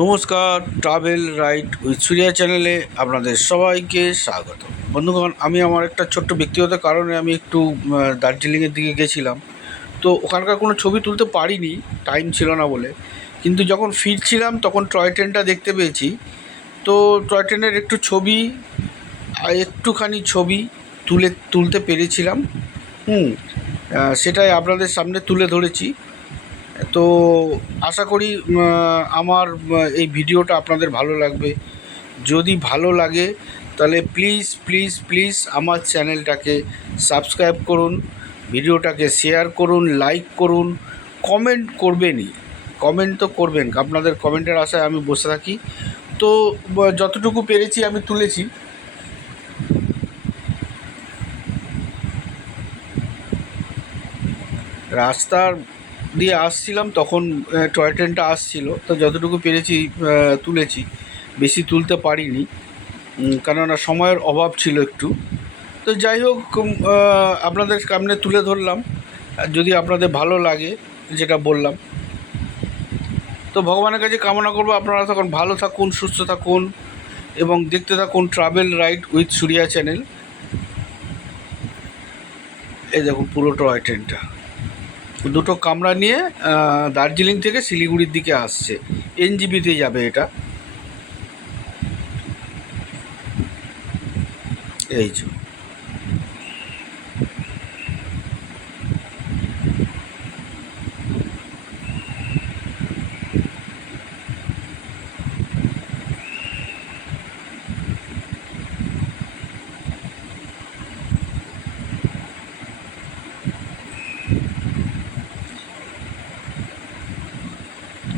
নমস্কার, travel ride with সূর্যা চ্যানেলে আপনাদের সবাইকে স্বাগত। বন্ধুগণ, আমি আমার একটা ছোট্ট ব্যক্তিগত কারণে আমি একটু দার্জিলিংয়ের দিকে গেছিলাম। তো ওখানকার কোনো ছবি তুলতে পারিনি, টাইম ছিল না বলে। কিন্তু যখন ফিরছিলাম তখন টয় ট্রেনটা দেখতে পেয়েছি। তো টয় ট্রেনের একটুখানি ছবি তুলতে পেরেছিলাম। সেটাই আপনাদের সামনে তুলে ধরেছি। তো আশা করি আমার এই ভিডিওটা আপনাদের ভালো লাগবে। যদি ভালো লাগে তাহলে প্লিজ প্লিজ প্লিজ আমার চ্যানেলটাকে সাবস্ক্রাইব করুন, ভিডিওটাকে শেয়ার করুন, লাইক করুন, কমেন্ট করবেনই। কমেন্ট তো করবেন, আপনাদের কমেন্টের আশায় আমি বসে থাকি। তো যতটুকু পেরেছি আমি তুলেছি। রাস্তার দিয়ে আসছিলাম তখন টয় ট্রেনটা আসছিল, তো যতটুকু পেরেছি তুলেছি, বেশি তুলতে পারিনি কেননা সময়ের অভাব ছিল একটু। তো যাই হোক, আপনাদের সামনে তুলে ধরলাম। যদি আপনাদের ভালো লাগে যেটা বললাম, তো ভগবানের কাছে কামনা করবো আপনারা তখন ভালো থাকুন, সুস্থ থাকুন এবং দেখতে থাকুন travel ride with Surya channel. এই দেখুন পুরো টয় ট্রেনটা দুটো কামরা নিয়ে দার্জিলিং থেকে শিলিগুড়ির দিকে আসছে। এনজিপিতে যাবে এটা। এই যে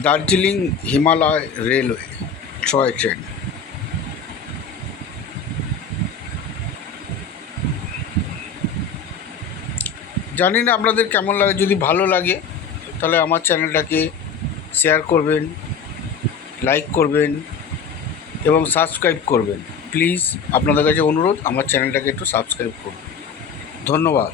Darjeeling Himalaya railway toy train. জানি না আপনাদের কেমন লাগে। যদি ভালো লাগে তাহলে আমার চ্যানেলটাকে শেয়ার করবেন, লাইক করবেন এবং সাবস্ক্রাইব করবেন। প্লিজ আপনাদের কাছে অনুরোধ, আমার চ্যানেলটাকে একটু সাবস্ক্রাইব করুন। ধন্যবাদ।